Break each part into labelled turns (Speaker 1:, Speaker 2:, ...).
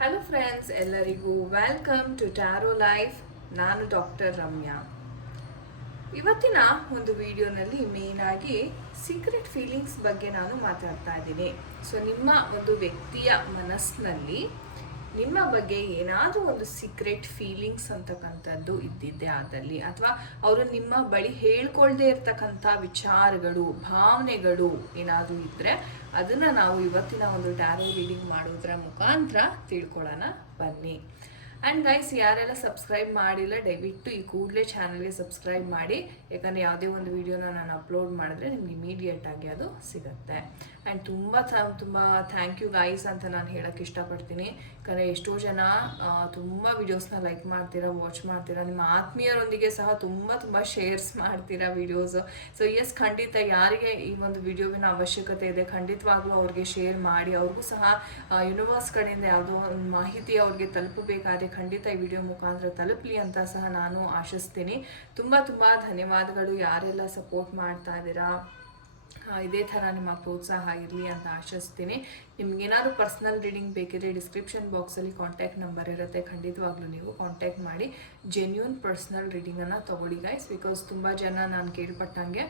Speaker 1: Hello friends ಎಲ್ಲರಿಗೂ welcome to tarot life ನಾನು doctor Ramya. ಇವತ್ತಿನ ಒಂದು ವಿಡಿಯೋನಲ್ಲಿ ಮೇನ್ ಆಗಿ ಸೀಕ್ರೆಟ್ ಫೀಲಿಂಗ್ಸ್ ಬಗ್ಗೆ ನಾನು ಮಾತಾಡ್ತಾ ಇದ್ದೀನಿ. ಸೊ ನಿಮ್ಮ ಒಂದು ವ್ಯಕ್ತಿಯ ಮನಸ್ಸಿನಲ್ಲಿ ನಿಮ್ಮ ಬಗ್ಗೆ ಏನಾದರೂ ಒಂದು ಸೀಕ್ರೆಟ್ ಫೀಲಿಂಗ್ಸ್ ಅಂತಕ್ಕಂಥದ್ದು ಇದ್ದಿದ್ದೆ ಆದಲ್ಲಿ, ಅಥವಾ ಅವರು ನಿಮ್ಮ ಬಳಿ ಹೇಳ್ಕೊಳ್ದೇ ಇರ್ತಕ್ಕಂಥ ವಿಚಾರಗಳು, ಭಾವನೆಗಳು ಏನಾದರೂ ಇದ್ದರೆ ಅದನ್ನು ನಾವು ಇವತ್ತಿನ ಒಂದು ಟ್ಯಾರೋ ರೀಡಿಂಗ್ ಮಾಡೋದ್ರ ಮುಖಾಂತರ ತಿಳ್ಕೊಳ್ಳೋಣ ಬನ್ನಿ. ಆ್ಯಂಡ್ ಗೈಸ್ ಯಾರೆಲ್ಲ ಸಬ್ಸ್ಕ್ರೈಬ್ ಮಾಡಿಲ್ಲ, ದಯವಿಟ್ಟು ಈ ಕೂಡಲೇ ಚಾನಲ್ಗೆ ಸಬ್ಸ್ಕ್ರೈಬ್ ಮಾಡಿ. ಯಾಕಂದರೆ ಯಾವುದೇ ಒಂದು ವಿಡಿಯೋನ ನಾನು ಅಪ್ಲೋಡ್ ಮಾಡಿದ್ರೆ ನಿಮ್ಗೆ ಇಮಿಡಿಯೇಟಾಗಿ ಅದು ಸಿಗುತ್ತೆ. ಆ್ಯಂಡ್ ತುಂಬ ತುಂಬ ಥ್ಯಾಂಕ್ ಯು ಗೈಸ್ ಅಂತ ನಾನು ಹೇಳೋಕ್ಕೆ ಇಷ್ಟಪಡ್ತೀನಿ. ಯಾಕಂದರೆ ಎಷ್ಟೋ ಜನ ತುಂಬ ವೀಡಿಯೋಸ್ನ ಲೈಕ್ ಮಾಡ್ತೀರಾ ವಾಚ್ ಮಾಡ್ತೀರಾ, ನಿಮ್ಮ ಆತ್ಮೀಯರೊಂದಿಗೆ ಸಹ ತುಂಬ ತುಂಬ ಶೇರ್ಸ್ ಮಾಡ್ತೀರಾ ವೀಡಿಯೋಸು ಸೊ ಎಸ್ ಖಂಡಿತ ಯಾರಿಗೆ ಈ ಒಂದು ವಿಡಿಯೋವಿನ ಅವಶ್ಯಕತೆ ಇದೆ, ಖಂಡಿತವಾಗ್ಲೂ ಅವ್ರಿಗೆ ಶೇರ್ ಮಾಡಿ. ಅವ್ರಿಗೂ ಸಹ ಯೂನಿವರ್ಸ್ ಕಡೆಯಿಂದ ಯಾವುದೋ ಒಂದು ಮಾಹಿತಿ ಅವ್ರಿಗೆ ತಲುಪಬೇಕಾದ್ರೆ ಖಂಡಿತ ಈ ವಿಡಿಯೋ ಮುಖಾಂತರ ತಲುಪಲಿ ಅಂತ ಸಹ ನಾನು ಆಶಿಸ್ತೀನಿ. ತುಂಬ ತುಂಬ ಧನ್ಯವಾದಗಳು. ಯಾರೆಲ್ಲ ಸಪೋರ್ಟ್ ಮಾಡ್ತಾ ಇದ್ದೀರಾ ಇದೇ ಥರ ನಿಮ್ಮ ಪ್ರೋತ್ಸಾಹ ಇರಲಿ ಅಂತ ಆಶಿಸ್ತೀನಿ. ನಿಮ್ಗೇನಾದ್ರು ಪರ್ಸ್ನಲ್ ರೀಡಿಂಗ್ ಬೇಕಿದ್ರೆ ಡಿಸ್ಕ್ರಿಪ್ಷನ್ ಬಾಕ್ಸಲ್ಲಿ ಕಾಂಟ್ಯಾಕ್ಟ್ ನಂಬರ್ ಇರುತ್ತೆ. ಖಂಡಿತವಾಗ್ಲೂ ನೀವು ಕಾಂಟ್ಯಾಕ್ಟ್ ಮಾಡಿ. ಜೆನ್ಯೂನ್ ಪರ್ಸ್ನಲ್ ರೀಡಿಂಗನ್ನು ತೊಗೊಳ್ಳಿ ಗೈಸ್ ಬಿಕಾಸ್ ತುಂಬ ಜನ ನಾನು ಕೇಳ್ಪಟ್ಟಂಗೆ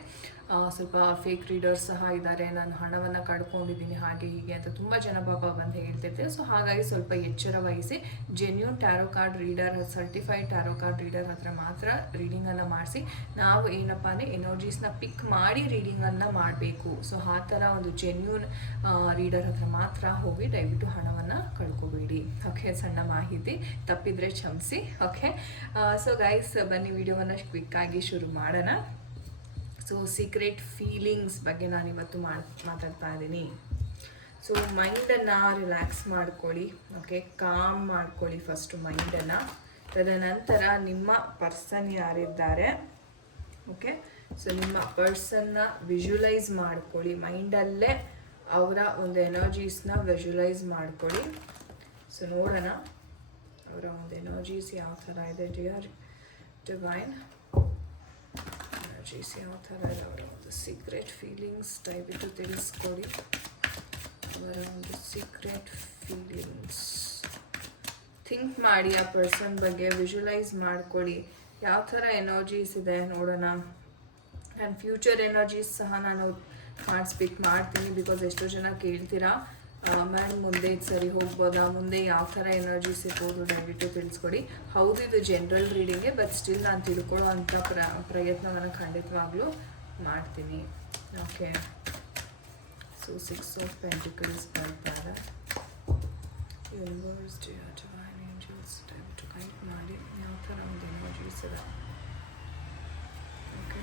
Speaker 1: ಸ್ವಲ್ಪ ಫೇಕ್ ರೀಡರ್ಸ್ ಸಹ ಇದ್ದಾರೆ ನಾನು ಹಣವನ್ನು ಕಳ್ಕೊಂಡಿದ್ದೀನಿ ಹಾಗೆ ಹೀಗೆ ಅಂತ ತುಂಬ ಜನ ಪಾಪ ಬಂದು ಹೇಳ್ತಿರ್ತಾರೆ ಸೊ ಹಾಗಾಗಿ ಸ್ವಲ್ಪ ಎಚ್ಚರ ವಹಿಸಿ genuine tarot card reader certified tarot card reader ಹತ್ರ ಮಾತ್ರ ರೀಡಿಂಗನ್ನು ಮಾಡಿಸಿ. ನಾವು ಏನಪ್ಪ ಅಂದರೆ ಎನರ್ಜೀಸ್ನ ಪಿಕ್ ಮಾಡಿ ರೀಡಿಂಗನ್ನು ಮಾಡಬೇಕು. ಸೊ ಆ ಥರ ಒಂದು ಜೆನ್ಯೂನ್ ರೀಡರ್ ಹತ್ರ ಮಾತ್ರ ಹೋಗಿ ದಯವಿಟ್ಟು ಹಣವನ್ನು ಕಳ್ಕೊಬೇಡಿ. ಓಕೆ ಸಣ್ಣ ಮಾಹಿತಿ. ತಪ್ಪಿದರೆ ಕ್ಷಮಿಸಿ. ಓಕೆ ಸೊ ಗೈಸ್ ಬನ್ನಿ ವಿಡಿಯೋವನ್ನು ಕ್ವಿಕ್ಕಾಗಿ ಶುರು ಮಾಡೋಣ. ಸೊ ಸೀಕ್ರೆಟ್ ಫೀಲಿಂಗ್ಸ್ ಬಗ್ಗೆ ನಾನು ಇವತ್ತು ಮಾತಾಡ್ತಾ ಇದ್ದೀನಿ. ಸೊ ಮೈಂಡನ್ನು ರಿಲ್ಯಾಕ್ಸ್ ಮಾಡ್ಕೊಳ್ಳಿ ಓಕೆ ಕಾಮ್ ಮಾಡ್ಕೊಳ್ಳಿ ಫಸ್ಟು ಮೈಂಡನ್ನು ತದನಂತರ ನಿಮ್ಮ ಪರ್ಸನ್ ಯಾರಿದ್ದಾರೆ ಓಕೆ ಸೊ ನಿಮ್ಮ ಪರ್ಸನ್ನ ವಿಜುವಲೈಸ್ ಮಾಡ್ಕೊಳ್ಳಿ. ಮೈಂಡಲ್ಲೇ ಅವರ ಒಂದು ಎನರ್ಜೀಸ್ನ ವಿಜುವಲೈಸ್ ಮಾಡ್ಕೊಳ್ಳಿ. ಸೊ ನೋಡೋಣ. ಅವರ ಒಂದು ಎನರ್ಜೀಸ್ ಯಾವ ಥರ ಇದೆ ಡಿಯರ್ ಡಿವೈನ್ ಎನರ್ಜೀಸ್ ಯಾವ ಥರ ಇದೆ ಅವರ ಒಂದು ಸೀಕ್ರೆಟ್ ಫೀಲಿಂಗ್ಸ್ ದಯವಿಟ್ಟು ತಿಳಿಸ್ಕೊಡಿ ಅವರ ಒಂದು ಸೀಕ್ರೆಟ್ ಫೀಲಿಂಗ್ಸ್ ಥಿಂಕ್ ಮಾಡಿ ಆ ಪರ್ಸನ್ ಬಗ್ಗೆ ವಿಜುವಲೈಸ್ ಮಾಡ್ಕೊಳ್ಳಿ ಯಾವ ಥರ ಎನರ್ಜೀಸ್ ಇದೆ ನೋಡೋಣ ಆ್ಯಂಡ್ ಫ್ಯೂಚರ್ ಎನರ್ಜೀಸ್ ಸಹ ನಾನು ಕಾಣಿಸ್ಪಿಕ್ ಮಾಡ್ತೀನಿ ಬಿಕಾಸ್ ಎಷ್ಟೋ ಜನ ಕೇಳ್ತೀರಾ ಮ್ಯಾಮ್ ಮುಂದೆ ಸರಿ ಹೋಗ್ಬೋದಾ? ಮುಂದೆ ಯಾವ ಥರ ಎನರ್ಜಿ ಸಿಗ್ಬೋದು ದಯವಿಟ್ಟು ತಿಳಿಸ್ಕೊಡಿ. ಹೌದು, ಇದು ಜನರಲ್ ರೀಡಿಂಗೇ ಬಟ್ ಸ್ಟಿಲ್ ನಾನು ತಿಳ್ಕೊಳ್ಳೋ ಅಂಥ ಪ್ರ, ಪ್ರಯತ್ನವನ್ನು ಖಂಡಿತವಾಗ್ಲೂ ಮಾಡ್ತೀನಿ. Okay so six of pentacles ಬರ್ತಾರೆ ಯೂನಿವರ್ಸ್ ಡಿವೈನ್ ಏಂಜಲ್ಸ್ ದಯವಿಟ್ಟು ಕೈಟ್ ಮಾಡಿ. ಯಾವ ಥರ ಒಂದು ಎನರ್ಜೀಸ್ ಇದೆ ಓಕೆ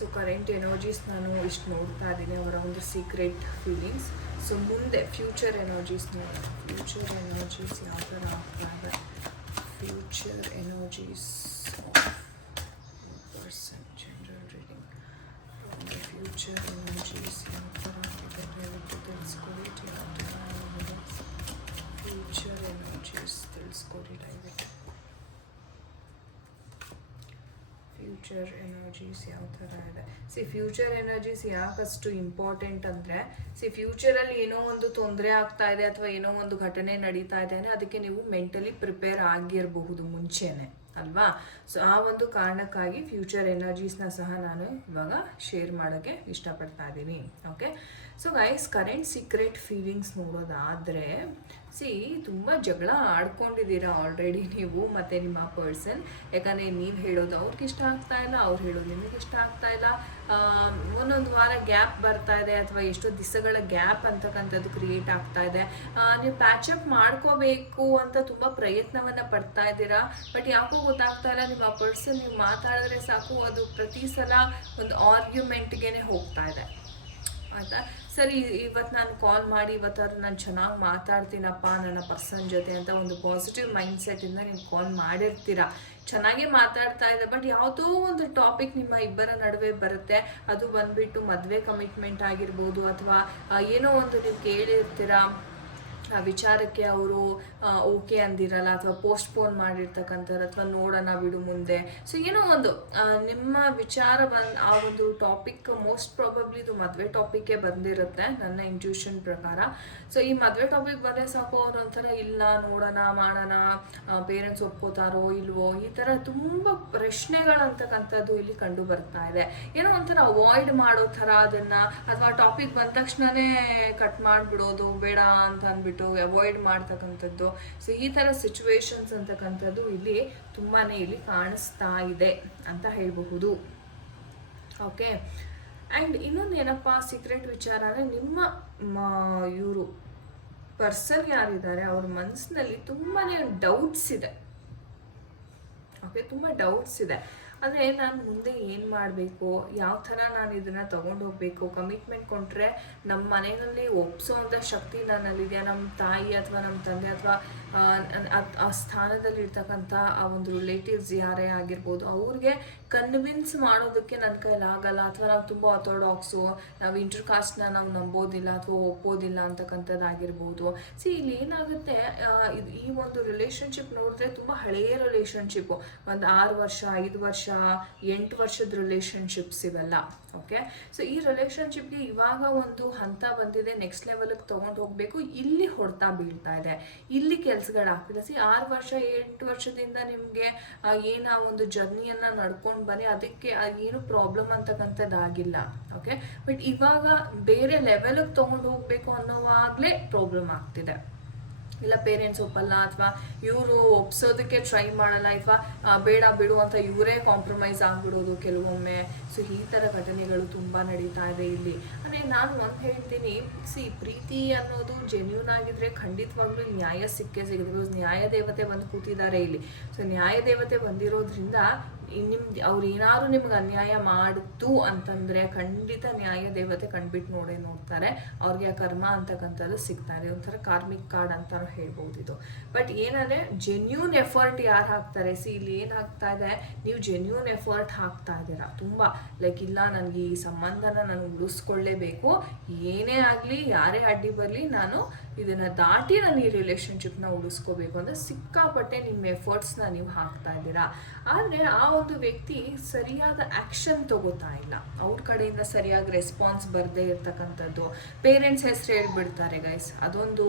Speaker 1: ಸೊ ಕರೆಂಟ್ ಎನರ್ಜೀಸ್ ನಾನು ಇಷ್ಟು ನೋಡ್ತಾ ಇದ್ದೀನಿ ಅವರ ಒಂದು ಸೀಕ್ರೆಟ್ ಫೀಲಿಂಗ್ಸ್ ಸೊ ಮುಂದೆ ಫ್ಯೂಚರ್ ಎನರ್ಜೀಸ್ ನೋಡಿ ಫ್ಯೂಚರ್ ಎನರ್ಜೀಸ್ ಯಾವ ಥರ ಆಗ್ತಾ ಇದೆ ಫ್ಯೂಚರ್ ಎನರ್ಜೀಸ್ ಎನರ್ಜೀಸ್ ಯಾವ ಥರ ಇದೆ. ಸಿ ಫ್ಯೂಚರ್ ಎನರ್ಜೀಸ್ ಯಾಕಷ್ಟು ಇಂಪಾರ್ಟೆಂಟ್ ಅಂದರೆ ಸಿ ಫ್ಯೂಚರಲ್ಲಿ ಏನೋ ಒಂದು ತೊಂದರೆ ಆಗ್ತಾ ಇದೆ ಅಥವಾ ಏನೋ ಒಂದು ಘಟನೆ ನಡೀತಾ ಇದೆ ಅಂದರೆ ಅದಕ್ಕೆ ನೀವು ಮೆಂಟಲಿ ಪ್ರಿಪೇರ್ ಆಗಿರಬಹುದು ಮುಂಚೆನೆ, ಅಲ್ವಾ? ಸೊ ಆ ಒಂದು ಕಾರಣಕ್ಕಾಗಿ ಫ್ಯೂಚರ್ ಎನರ್ಜೀಸ್ನ ಸಹ ನಾನು ಇವಾಗ ಶೇರ್ ಮಾಡೋಕ್ಕೆ ಇಷ್ಟಪಡ್ತಾ ಇದ್ದೀನಿ okay so guys current secret feelings ನೋಡೋದಾದರೆ ಸಿ ತುಂಬ ಜಗಳ ಆಡ್ಕೊಂಡಿದ್ದೀರಾ ಆಲ್ರೆಡಿ ನೀವು ಮತ್ತು ನಿಮ್ಮ ಪರ್ಸನ್ ಯಾಕಂದರೆ ನೀವು ಹೇಳೋದು ಅವ್ರಿಗೆ ಇಷ್ಟ ಆಗ್ತಾ ಇಲ್ಲ, ಅವ್ರು ಹೇಳೋದು ನಿಮಗೆ ಇಷ್ಟ ಆಗ್ತಾ ಇಲ್ಲ. ಒಂದೊಂದು ವಾರ ಗ್ಯಾಪ್ ಬರ್ತಾ ಇದೆ ಅಥವಾ ಎಷ್ಟೋ ದಿವಸಗಳ ಗ್ಯಾಪ್ ಅಂತಕ್ಕಂಥದ್ದು ಕ್ರಿಯೇಟ್ ಆಗ್ತಾ ಇದೆ. ನೀವು ಪ್ಯಾಚಪ್ ಮಾಡ್ಕೋಬೇಕು ಅಂತ ತುಂಬ ಪ್ರಯತ್ನವನ್ನು ಪಡ್ತಾ ಇದ್ದೀರಾ? ಬಟ್ ಯಾಕೋ ಗೊತ್ತಾಗ್ತಾ ಇಲ್ಲ, ನಿಮ್ಮ ಪರ್ಸನ್ ನೀವು ಮಾತಾಡಿದ್ರೆ ಸಾಕು, ಅದು ಪ್ರತಿ ಸಲ ಒಂದು ಆರ್ಗ್ಯುಮೆಂಟ್ಗೆ ಹೋಗ್ತಾ ಇದೆ. ಆಯ್ತಾ ಸರಿ ಇವತ್ತು ನಾನು ಕಾಲ್ ಮಾಡಿ ಇವತ್ತಾದ್ರು ನಾನು ಚೆನ್ನಾಗಿ ಮಾತಾಡ್ತೀನಪ್ಪ, ನನ್ನ ಪರ್ಸನ್ ಜೊತೆ ಅಂತ ಒಂದು ಪಾಸಿಟಿವ್ ಮೈಂಡ್ ಸೆಟ್ಟಿಂದ ನೀವು ಕಾಲ್ ಮಾಡಿರ್ತೀರ? ಚೆನ್ನಾಗೇ ಮಾತಾಡ್ತಾ ಇದೆ ಬಟ್ ಯಾವುದೋ ಒಂದು ಟಾಪಿಕ್ ನಿಮ್ಮ ಇಬ್ಬರ ನಡುವೆ ಬರುತ್ತೆ. ಅದು ಬಂದ್ಬಿಟ್ಟು ಮದುವೆ ಕಮಿಟ್ಮೆಂಟ್ ಆಗಿರ್ಬೋದು ಅಥವಾ ಏನೋ ಒಂದು ನೀವು ಕೇಳಿರ್ತೀರಾ? ವಿಚಾರಕ್ಕೆ ಅವರು ಓಕೆ ಅಂದಿರಲ್ಲ ಅಥವಾ ಪೋಸ್ಟ್ಪೋನ್ ಮಾಡಿರ್ತಕ್ಕಂಥದ್ದು ಅಥವಾ ನೋಡೋಣ ಬಿಡು ಮುಂದೆ. ಸೊ ಏನೋ ಒಂದು ನಿಮ್ಮ ವಿಚಾರ ಬಂದ್, ಆ ಒಂದು ಟಾಪಿಕ್ ಮೋಸ್ಟ್ ಪ್ರಾಬಬ್ಲಿ ಇದು ಮದುವೆ ಟಾಪಿಕ್ಗೆ ಬಂದಿರುತ್ತೆ ನನ್ನ ಇಂಟ್ಯೂಷನ್ ಪ್ರಕಾರ. ಸೊ ಈ ಮದುವೆ ಟಾಪಿಕ್ ಬಂದರೆ ಸಾಕು, ಅವ್ರು ಒಂಥರ ಇಲ್ಲ, ನೋಡೋಣ, ಮಾಡೋಣ ಪೇರೆಂಟ್ಸ್ ಒಪ್ಕೋತಾರೋ ಇಲ್ವೋ, ಈ ಥರ ತುಂಬ ಪ್ರಶ್ನೆಗಳಂತಕ್ಕಂಥದ್ದು ಇಲ್ಲಿ ಕಂಡು ಬರ್ತಾ ಇದೆ. ಏನೋ ಒಂಥರ ಅವಾಯ್ಡ್ ಮಾಡೋ ಥರ ಅದನ್ನ, ಅಥವಾ ಟಾಪಿಕ್ ಬಂದ ತಕ್ಷಣನೇ ಕಟ್ ಮಾಡಿಬಿಡೋದು ಬೇಡ ಅಂತ ಅಂದ್ಬಿಟ್ಟು ಅವಾಯ್ಡ್ ಮಾಡ್ತಕ್ಕಂಥದ್ದು. ಸೊ ಈ ಥರ ಸಿಚುವೇಶನ್ಸ್ ಅಂತಕ್ಕಂಥದ್ದು ಇಲ್ಲಿ ತುಂಬಾ ಇಲ್ಲಿ ಕಾಣಿಸ್ತಾ ಇದೆ ಅಂತ ಹೇಳಬಹುದು. ಓಕೆ ಆ್ಯಂಡ್ ಇನ್ನೊಂದು ಏನಪ್ಪ ಸೀಕ್ರೆಟ್ ವಿಚಾರ ಅಂದರೆ ನಿಮ್ಮ ಇವರು ಪರ್ಸನ್ ಯಾರಿದ್ದಾರೆ ಅವ್ರ ಮನಸ್ಸಿನಲ್ಲಿ ತುಂಬಾ ಡೌಟ್ಸ್ ಇದೆ. ಓಕೆ ತುಂಬ ಡೌಟ್ಸ್ ಇದೆ. ಅಂದರೆ ನಾನು ಮುಂದೆ ಏನು ಮಾಡಬೇಕು? ಯಾವ ಥರ ನಾನು ಇದನ್ನು ತೊಗೊಂಡು ಹೋಗಬೇಕು? ಕಮಿಟ್ಮೆಂಟ್ ಕೊಟ್ಟರೆ ನಮ್ಮ ಮನೆಯಲ್ಲಿ ಒಪ್ಸೋವಂಥ ಶಕ್ತಿ ನನ್ನಲ್ಲಿದೆಯಾ? ನಮ್ಮ ತಾಯಿ ಅಥವಾ ನಮ್ಮ ತಂದೆ ಅಥವಾ, ಆ ಸ್ಥಾನದಲ್ಲಿ ಇರ್ತಕ್ಕಂಥ ಆ ಒಂದು ರಿಲೇಟಿವ್ಸ್ ಯಾರೇ ಆಗಿರ್ಬೋದು, ಅವ್ರಿಗೆ ಕನ್ವಿನ್ಸ್ ಮಾಡೋದಕ್ಕೆ ನನ್ನ ಕೈಲಿ ಆಗಲ್ಲ. ಅಥವಾ ನಾವು ತುಂಬ ಆರ್ಥೋಡಾಕ್ಸು ನಾವು ಇಂಟರ್ ಕಾಸ್ಟ್ನ ನಾವು ನಂಬೋದಿಲ್ಲ ಅಥವಾ ಒಪ್ಪೋದಿಲ್ಲ ಅಂತಕ್ಕಂಥದ್ದಾಗಿರ್ಬೋದು. ಸಿ ಇಲ್ಲಿ ಏನಾಗುತ್ತೆ ಈ ಒಂದು ರಿಲೇಷನ್ಶಿಪ್ ನೋಡಿದ್ರೆ ತುಂಬ ಹಳೆಯ ರಿಲೇಶನ್ಶಿಪ್ಪು ಒಂದು ಆರು ವರ್ಷ, ಐದು ವರ್ಷ ಎಂಟು ವರ್ಷದ ರಿಲೇಶನ್ಶಿಪ್ಸ್ ಇವೆಲ್ಲ ಓಕೆ ಸೊ ಈ ರಿಲೇಶನ್ಶಿಪ್ಗೆ ಇವಾಗ ಒಂದು ಹಂತ ಬಂದಿದೆ ನೆಕ್ಸ್ಟ್ ಲೆವೆಲ್ಗೆ ತೊಗೊಂಡು ಹೋಗಬೇಕು. ಇಲ್ಲಿ ಹೊಡ್ತಾ ಬೀಳ್ತಾ ಇದೆ. ಇಲ್ಲಿ ಕೆಲಸಗಳಾಗ್ತಿಲ್ಲ ಸಿ ಆರು ವರ್ಷ, ಎಂಟು ವರ್ಷದಿಂದ ನಿಮಗೆ ಏನು ಆ ಒಂದು ಜರ್ನಿಯನ್ನು ನಡ್ಕೊಂಡು ಬನ್ನಿ, ಅದಕ್ಕೆ ಏನು ಪ್ರಾಬ್ಲಮ್ ಅಂತಕ್ಕಂಥದ್ದಾಗಿಲ್ಲ ಓಕೆ ಬಟ್ ಇವಾಗ ಬೇರೆ ಲೆವೆಲ್ಗೆ ತೊಗೊಂಡು ಹೋಗಬೇಕು ಅನ್ನೋವಾಗಲೇ ಪ್ರಾಬ್ಲಮ್ ಆಗ್ತಿದೆ. ಇಲ್ಲ ಪೇರೆಂಟ್ಸ್ ಒಪ್ಪಲ್ಲ ಅಥವಾ ಇವರು ಒಪ್ಸೋದಕ್ಕೆ ಟ್ರೈ ಮಾಡಲ್ಲ ಅಥವಾ ಬೇಡ ಬಿಡು ಅಂತ ಇವರೇ ಕಾಂಪ್ರಮೈಸ್ ಆಗಿಬಿಡೋದು ಕೆಲವೊಮ್ಮೆ. ಸೊ ಈ ಥರ ಘಟನೆಗಳು ತುಂಬ ನಡೀತಾ ಇದೆ ಇಲ್ಲಿ. ಅಂದರೆ ನಾನು ಒಂದು ಹೇಳ್ತೀನಿ ಸಿ ಪ್ರೀತಿ ಅನ್ನೋದು ಜೆನ್ಯೂನ್ ಆಗಿದ್ರೆ ಖಂಡಿತವಾಗ್ಲೂ ನ್ಯಾಯ ಸಿಕ್ಕೇ ಸಿಗುತ್ತೆ ನ್ಯಾಯ ದೇವತೆ ಬಂದು ಕೂತಿದ್ದಾರೆ ಇಲ್ಲಿ. ಸೊ ನ್ಯಾಯ ದೇವತೆ ಬಂದಿರೋದ್ರಿಂದ ನಿಮ್ದು ಅವ್ರು ಏನಾದ್ರು ನಿಮ್ಗೆ ಅನ್ಯಾಯ ಮಾಡಿತು ಅಂತಂದ್ರೆ ಖಂಡಿತ ನ್ಯಾಯ ದೇವತೆ ಕಣ್ಬಿಟ್ಟು ನೋಡೇ ನೋಡ್ತಾರೆ. ಅವ್ರಿಗೆ ಆ ಕರ್ಮ ಅಂತಕ್ಕಂಥದ್ದು ಸಿಗ್ತಾರೆ. ಒಂಥರ ಕಾರ್ಮಿಕ್ ಕಾರ್ಡ್ ಅಂತ ಹೇಳ್ಬೋದು ಇದು. ಬಟ್ ಏನಂದ್ರೆ ಜೆನ್ಯೂನ್ ಎಫರ್ಟ್ ಯಾರು ಹಾಕ್ತಾರೆ? ಸಿ ಇಲ್ಲಿ ಏನು ಆಗ್ತಾ ಇದೆ? ನೀವು ಜೆನ್ಯೂನ್ ಎಫರ್ಟ್ ಹಾಕ್ತಾ ಇದ್ದೀರಾ. ತುಂಬ ಲೈಕ್ ಇಲ್ಲ, ನನಗೆ ಈ ಸಂಬಂಧನ ನಾನು ಉಳಿಸ್ಕೊಳ್ಳೇಬೇಕು. ಏನೇ ಆಗಲಿ, ಯಾರೇ ಅಡ್ಡಿ ಬರಲಿ, ನಾನು ಇದನ್ನ ದಾಟಿ ನಾನು ಈ ರಿಲೇಷನ್ಶಿಪ್ನ ಉಳಿಸ್ಕೋಬೇಕು ಅಂದರೆ ಸಿಕ್ಕಾಪಟ್ಟೆ ನಿಮ್ಮ ಎಫರ್ಟ್ಸ್ನ ನೀವು ಹಾಕ್ತಾ ಇದ್ದೀರಾ. ಆದರೆ ಆ ಒಂದು ವ್ಯಕ್ತಿ ಸರಿಯಾದ ಆ್ಯಕ್ಷನ್ ತಗೋತಾ ಇಲ್ಲ. ಅವ್ರ ಕಡೆಯಿಂದ ಸರಿಯಾಗಿ ರೆಸ್ಪಾನ್ಸ್ ಬರದೇ ಇರ್ತಕ್ಕಂಥದ್ದು. ಪೇರೆಂಟ್ಸ್ ಹೆಸರು ಹೇಳ್ಬಿಡ್ತಾರೆ ಗೈಸ್ ಅದೊಂದು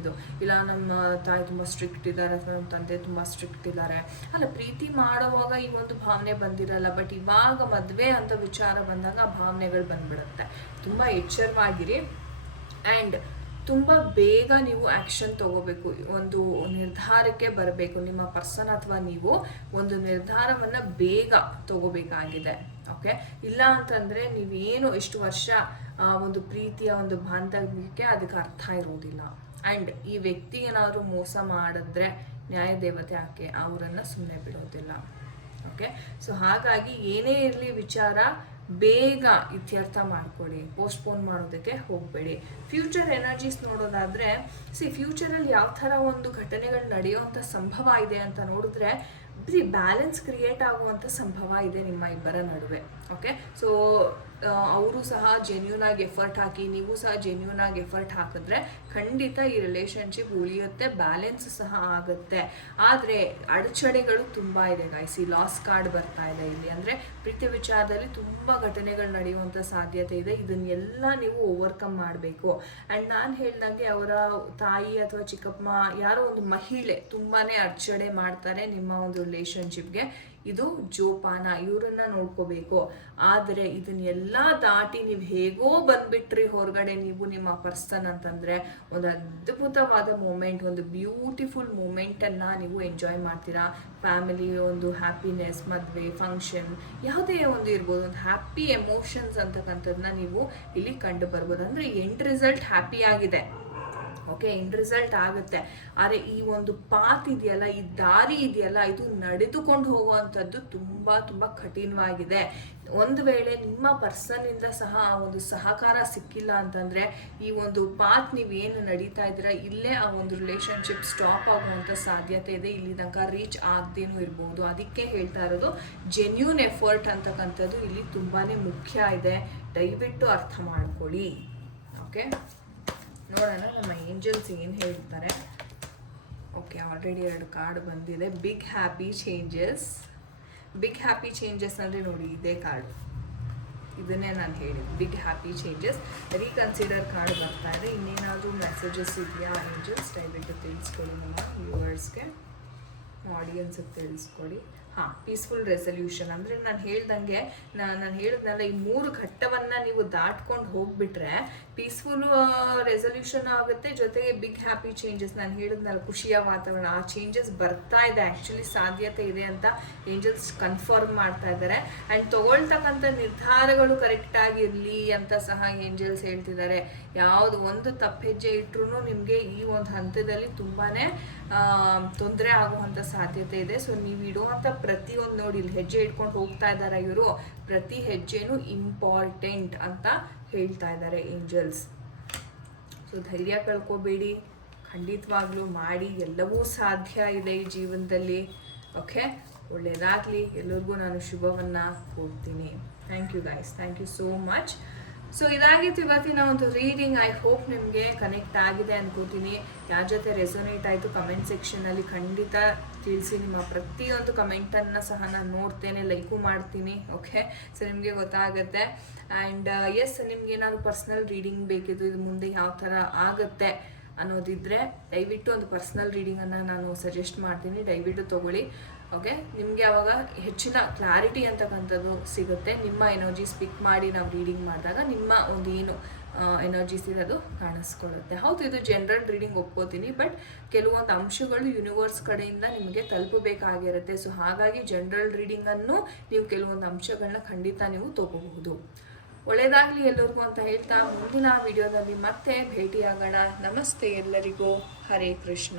Speaker 1: ಇದು. ಇಲ್ಲ, ನಮ್ಮ ತಾಯಿ ತುಂಬ ಸ್ಟ್ರಿಕ್ಟ್ ಇದ್ದಾರೆ ಅಥವಾ ನಮ್ಮ ತಂದೆ ತುಂಬ ಸ್ಟ್ರಿಕ್ಟ್ ಇದ್ದಾರೆ. ಅಲ್ಲ, ಪ್ರೀತಿ ಮಾಡುವಾಗ ಈ ಒಂದು ಭಾವನೆ ಬಂದಿರಲ್ಲ ಬಟ್ ಇವಾಗ ಮದುವೆ ಅಂತ ವಿಚಾರ ಬಂದಾಗ ಆ ಭಾವನೆಗಳು ಬಂದ್ಬಿಡುತ್ತೆ. ತುಂಬ ಎಚ್ಚರವಾಗಿರಿ. ಆ್ಯಂಡ್ ತುಂಬ ಬೇಗ ನೀವು ಆ್ಯಕ್ಷನ್ ತಗೋಬೇಕು. ಒಂದು ನಿರ್ಧಾರಕ್ಕೆ ಬರಬೇಕು. ನಿಮ್ಮ ಪರ್ಸನ್ ಅಥವಾ ನೀವು ಒಂದು ನಿರ್ಧಾರವನ್ನು ಬೇಗ ತಗೋಬೇಕಾಗಿದೆ. ಓಕೆ ಇಲ್ಲ ಅಂತಂದರೆ ನೀವೇನು ಎಷ್ಟು ವರ್ಷ ಒಂದು ಪ್ರೀತಿಯ ಒಂದು ಬಾಂಧವ್ಯಕ್ಕೆ ಅದಕ್ಕೆ ಅರ್ಥ ಇರೋದಿಲ್ಲ ಆ್ಯಂಡ್ ಈ ವ್ಯಕ್ತಿ ಏನಾದರೂ ಮೋಸ ಮಾಡಿದ್ರೆ ನ್ಯಾಯ ದೇವತೆ ಆಕೆ ಅವರನ್ನು ಸುಮ್ಮನೆ ಬಿಡೋದಿಲ್ಲ. ಓಕೆ? ಸೊ ಹಾಗಾಗಿ ಏನೇ ಇರಲಿ ವಿಚಾರ, ಬೇಗ ಇತ್ಯರ್ಥ ಮಾಡ್ಕೊಳ್ಳಿ ಪೋಸ್ಟ್ಪೋನ್ ಮಾಡೋದಕ್ಕೆ ಹೋಗಬೇಡಿ. ಫ್ಯೂಚರ್ ಎನರ್ಜೀಸ್ ನೋಡೋದಾದರೆ ಸಿ ಫ್ಯೂಚರಲ್ಲಿ ಯಾವ ಥರ ಒಂದು ಘಟನೆಗಳು ನಡೆಯುವಂಥ ಸಂಭವ ಇದೆ ಅಂತ ನೋಡಿದ್ರೆ, ಬರೀ ಬ್ಯಾಲೆನ್ಸ್ ಕ್ರಿಯೇಟ್ ಆಗುವಂಥ ಸಂಭವ ಇದೆ ನಿಮ್ಮ ಇಬ್ಬರ ನಡುವೆ ಓಕೆ ಸೊ ಅವರು ಸಹ ಜೆನ್ಯೂನ್ ಆಗಿ ಎಫರ್ಟ್ ಹಾಕಿ, ನೀವು ಸಹ ಜೆನ್ಯೂನ್ ಆಗಿ ಎಫರ್ಟ್ ಹಾಕಿದ್ರೆ ಖಂಡಿತ ಈ ರಿಲೇಶನ್ಶಿಪ್ ಉಳಿಯುತ್ತೆ ಬ್ಯಾಲೆನ್ಸ್ ಸಹ ಆಗುತ್ತೆ. ಆದರೆ ಅಡಚಣೆಗಳು ತುಂಬ ಇದೆ ಗಾಯ್ಸ್ ಈ ಲಾಸ್ ಕಾರ್ಡ್ ಬರ್ತಾ ಇದೆ ಇಲ್ಲಿ. ಅಂದರೆ ಪ್ರೀತಿ ವಿಚಾರದಲ್ಲಿ ತುಂಬ ಘಟನೆಗಳು ನಡೆಯುವಂಥ ಸಾಧ್ಯತೆ ಇದೆ. ಇದನ್ನೆಲ್ಲ ನೀವು ಓವರ್ಕಮ್ ಮಾಡಬೇಕು. ಆ್ಯಂಡ್ ನಾನು ಹೇಳ್ದಂಗೆ ಅವರ ತಾಯಿ ಅಥವಾ ಚಿಕ್ಕಪ್ಪ ಯಾರೋ ಒಂದು ಮಹಿಳೆ ತುಂಬಾ ಅಡಚಣೆ ಮಾಡ್ತಾರೆ ನಿಮ್ಮ ಒಂದು ರಿಲೇಷನ್ಶಿಪ್ಗೆ ಇದು ಜೋಪಾನ. ಇವರನ್ನ ನೋಡ್ಕೋಬೇಕು. ಆದರೆ ಇದನ್ನೆಲ್ಲ ದಾಟಿ ನೀವು ಹೇಗೋ ಬಂದ್ಬಿಟ್ರಿ ಹೊರಗಡೆ ನೀವು ನಿಮ್ಮ ಪರ್ಸನ್ ಅಂತಂದ್ರೆ ಒಂದು ಅದ್ಭುತವಾದ ಮೂಮೆಂಟ್ ಒಂದು ಬ್ಯೂಟಿಫುಲ್ ಮೂಮೆಂಟನ್ನು ನೀವು ಎಂಜಾಯ್ ಮಾಡ್ತೀರಾ. ಫ್ಯಾಮಿಲಿ ಒಂದು ಹ್ಯಾಪಿನೆಸ್ ಮದುವೆ ಫಂಕ್ಷನ್ ಯಾವುದೇ ಒಂದು ಇರ್ಬೋದು, ಒಂದು ಹ್ಯಾಪಿ ಎಮೋಷನ್ಸ್ ಅಂತಕ್ಕಂಥದ್ದನ್ನ ನೀವು ಇಲ್ಲಿ ಕಂಡು ಬರ್ಬೋದು. ಅಂದರೆ ಎಂಡ್ ರಿಸಲ್ಟ್ ಹ್ಯಾಪಿ ಆಗಿದೆ. ಓಕೆ ಇನ್ ರಿಸಲ್ಟ್ ಆಗುತ್ತೆ. ಆದರೆ ಈ ಒಂದು ಪಾತ್ ಇದೆಯಲ್ಲ, ಈ ದಾರಿ ಇದೆಯಲ್ಲ, ಇದು ನಡೆದುಕೊಂಡು ಹೋಗುವಂಥದ್ದು ತುಂಬ ತುಂಬ ಕಠಿಣವಾಗಿದೆ. ಒಂದು ವೇಳೆ ನಿಮ್ಮ ಪರ್ಸನ್ನಿಂದ ಸಹ ಆ ಒಂದು ಸಹಕಾರ ಸಿಕ್ಕಿಲ್ಲ ಅಂತಂದರೆ, ಈ ಒಂದು ಪಾತ್ ನೀವು ಏನು ನಡೀತಾ ಇದ್ದೀರಾ, ಇಲ್ಲೇ ಆ ಒಂದು ರಿಲೇಶನ್ಶಿಪ್ ಸ್ಟಾಪ್ ಆಗುವಂಥ ಸಾಧ್ಯತೆ ಇದೆ. ಇಲ್ಲಿ ತನಕ ರೀಚ್ ಆಗದೇನೂ ಇರ್ಬೋದು. ಅದಕ್ಕೆ ಹೇಳ್ತಾ ಇರೋದು ಜೆನ್ಯೂನ್ ಎಫರ್ಟ್ ಅಂತಕ್ಕಂಥದ್ದು ಇಲ್ಲಿ ತುಂಬಾ ಮುಖ್ಯ ಇದೆ. ದಯವಿಟ್ಟು ಅರ್ಥ ಮಾಡ್ಕೊಳ್ಳಿ. ಓಕೆ ನೋಡೋಣ, ನಮ್ಮ ಏಂಜಲ್ಸ್ ಏನು ಹೇಳ್ತಾರೆ. ಓಕೆ ಆಲ್ರೆಡಿ ಎರಡು ಕಾರ್ಡ್ ಬಂದಿದೆ. Big happy changes big happy changes ಅಂದರೆ ನೋಡಿ, ಇದೇ ಕಾರ್ಡು ಇದನ್ನೇ ನಾನು ಹೇಳಿದ್ದು. Big happy changes reconsider card ಬರ್ತಾ ಇದೆ. ಇನ್ನೇನಾದರೂ ಮೆಸೇಜಸ್ ಇದೆಯಾ ಏಂಜಲ್ಸ್ ದಯವಿಟ್ಟು ತಿಳಿಸ್ಕೊಡಿ ನಮ್ಮ ವ್ಯೂವರ್ಸ್ಗೆ ಆಡಿಯನ್ಸಿಗೆ ತಿಳಿಸ್ಕೊಡಿ ಹಾಂ ಪೀಸ್ಫುಲ್ ರೆಸಲ್ಯೂಷನ್ ಅಂದರೆ ನಾನು ಹೇಳ್ದಂಗೆ ನಾನು ಹೇಳಿದ್ನಲ್ಲ, ಈ ಮೂರು ಘಟ್ಟವನ್ನು ನೀವು ದಾಟ್ಕೊಂಡು ಹೋಗ್ಬಿಟ್ರೆ ಪೀಸ್ಫುಲ್ ರೆಸಲ್ಯೂಷನ್ ಆಗುತ್ತೆ. ಜೊತೆಗೆ ಬಿಗ್ ಹ್ಯಾಪಿ ಚೇಂಜಸ್ ನಾನು ಹೇಳಿದ್ನಲ್ಲ, ಖುಷಿಯ ವಾತಾವರಣ. ಆ ಚೇಂಜಸ್ ಬರ್ತಾ ಇದೆ. ಆ್ಯಕ್ಚುಲಿ ಸಾಧ್ಯತೆ ಇದೆ ಅಂತ ಏಂಜಲ್ಸ್ ಕನ್ಫರ್ಮ್ ಮಾಡ್ತಾ ಇದ್ದಾರೆ. ಆ್ಯಂಡ್ ತಗೊಳ್ತಕ್ಕಂಥ ನಿರ್ಧಾರಗಳು ಕರೆಕ್ಟಾಗಿರಲಿ ಅಂತ ಸಹ ಏಂಜಲ್ಸ್ ಹೇಳ್ತಿದ್ದಾರೆ. ಯಾವುದು ಒಂದು ತಪ್ಪು ಹೆಜ್ಜೆ ನಿಮ್ಗೆ ನಿಮಗೆ ಈ ಒಂದು ಹಂತದಲ್ಲಿ ತುಂಬಾ ತೊಂದರೆ ಆಗುವಂಥ ಸಾಧ್ಯತೆ ಇದೆ. ಸೊ ನೀವು ಇಡುವಂಥ ಪ್ರತಿಯೊಂದು ನೋಡಿ ಇಲ್ಲಿ ಹೆಜ್ಜೆ ಇಟ್ಕೊಂಡು ಹೋಗ್ತಾ ಇದ್ದಾರೆ ಇವರು. ಪ್ರತಿ ಹೆಜ್ಜೆನೂ ಇಂಪಾರ್ಟೆಂಟ್ ಅಂತ ಹೇಳ್ತಾ ಇದ್ದಾರೆ ಏಂಜಲ್ಸ್ ಸೊ ಧೈರ್ಯ ಕಳ್ಕೋಬೇಡಿ. ಖಂಡಿತವಾಗ್ಲೂ ಮಾಡಿ. ಎಲ್ಲವೂ ಸಾಧ್ಯ ಇದೆ ಈ ಜೀವನದಲ್ಲಿ. ಓಕೆ ಒಳ್ಳೆಯದಾಗಲಿ ಎಲ್ಲರಿಗೂ ನಾನು ಶುಭವನ್ನು ಕೋರ್ತೀನಿ. Thank you guys thank you so much so ಇದಾಗಿತ್ತು ಇವತ್ತಿನ ಒಂದು ರೀಡಿಂಗ್ ಐ ಹೋಪ್ ನಿಮಗೆ ಕನೆಕ್ಟ್ ಆಗಿದೆ ಅನ್ಕೋತೀನಿ. ಯಾರ ಜೊತೆ ರೆಸೊನೇಟ್ ಆಯಿತು ಕಮೆಂಟ್ ಸೆಕ್ಷನಲ್ಲಿ ಖಂಡಿತ ತಿಳಿಸಿ. ನಿಮ್ಮ ಪ್ರತಿಯೊಂದು ಕಮೆಂಟನ್ನು ಸಹ ನಾನು ನೋಡ್ತೇನೆ ಲೈಕು ಮಾಡ್ತೀನಿ ಓಕೆ ಸೊ ನಿಮಗೆ ಗೊತ್ತಾಗುತ್ತೆ. ಆ್ಯಂಡ್ ಎಸ್ ನಿಮ್ಗೆ ಏನಾದ್ರು ಪರ್ಸ್ನಲ್ ರೀಡಿಂಗ್ ಬೇಕಿದ್ದು ಇದು ಮುಂದೆ ಯಾವ ಥರ ಆಗುತ್ತೆ ಅನ್ನೋದಿದ್ರೆ ದಯವಿಟ್ಟು ಒಂದು ಪರ್ಸ್ನಲ್ ರೀಡಿಂಗನ್ನು ನಾನು ಸಜೆಸ್ಟ್ ಮಾಡ್ತೀನಿ. ದಯವಿಟ್ಟು ತೊಗೊಳ್ಳಿ. ಓಕೆ ನಿಮಗೆ ಅವಾಗ ಹೆಚ್ಚಿನ ಕ್ಲಾರಿಟಿ ಅಂತಕ್ಕಂಥದ್ದು ಸಿಗುತ್ತೆ. ನಿಮ್ಮ ಎನರ್ಜೀಸ್ ಪಿಕ್ ಮಾಡಿ ನಾವು ರೀಡಿಂಗ್ ಮಾಡಿದಾಗ ನಿಮ್ಮ ಒಂದು ಏನು ಎನರ್ಜೀಸ್ ಇರೋದು ಕಾಣಿಸ್ಕೊಳ್ಳುತ್ತೆ. ಹೌದು, ಇದು ಜನರಲ್ ರೀಡಿಂಗ್ ಒಪ್ಕೋತೀನಿ ಬಟ್ ಕೆಲವೊಂದು ಅಂಶಗಳು ಯೂನಿವರ್ಸ್ ಕಡೆಯಿಂದ ನಿಮಗೆ ತಲುಪಬೇಕಾಗಿರುತ್ತೆ. ಸೊ ಹಾಗಾಗಿ ಜನರಲ್ ರೀಡಿಂಗನ್ನು ನೀವು ಕೆಲವೊಂದು ಅಂಶಗಳನ್ನ ಖಂಡಿತ ನೀವು ತಗೋಬಹುದು. ಒಳ್ಳೆಯದಾಗಲಿ ಎಲ್ಲರಿಗೂ ಅಂತ ಹೇಳ್ತಾ ಮುಂದಿನ ವಿಡಿಯೋದಲ್ಲಿ ಮತ್ತೆ ಭೇಟಿಯಾಗೋಣ. ನಮಸ್ತೆ ಎಲ್ಲರಿಗೂ. ಹರೇ ಕೃಷ್ಣ.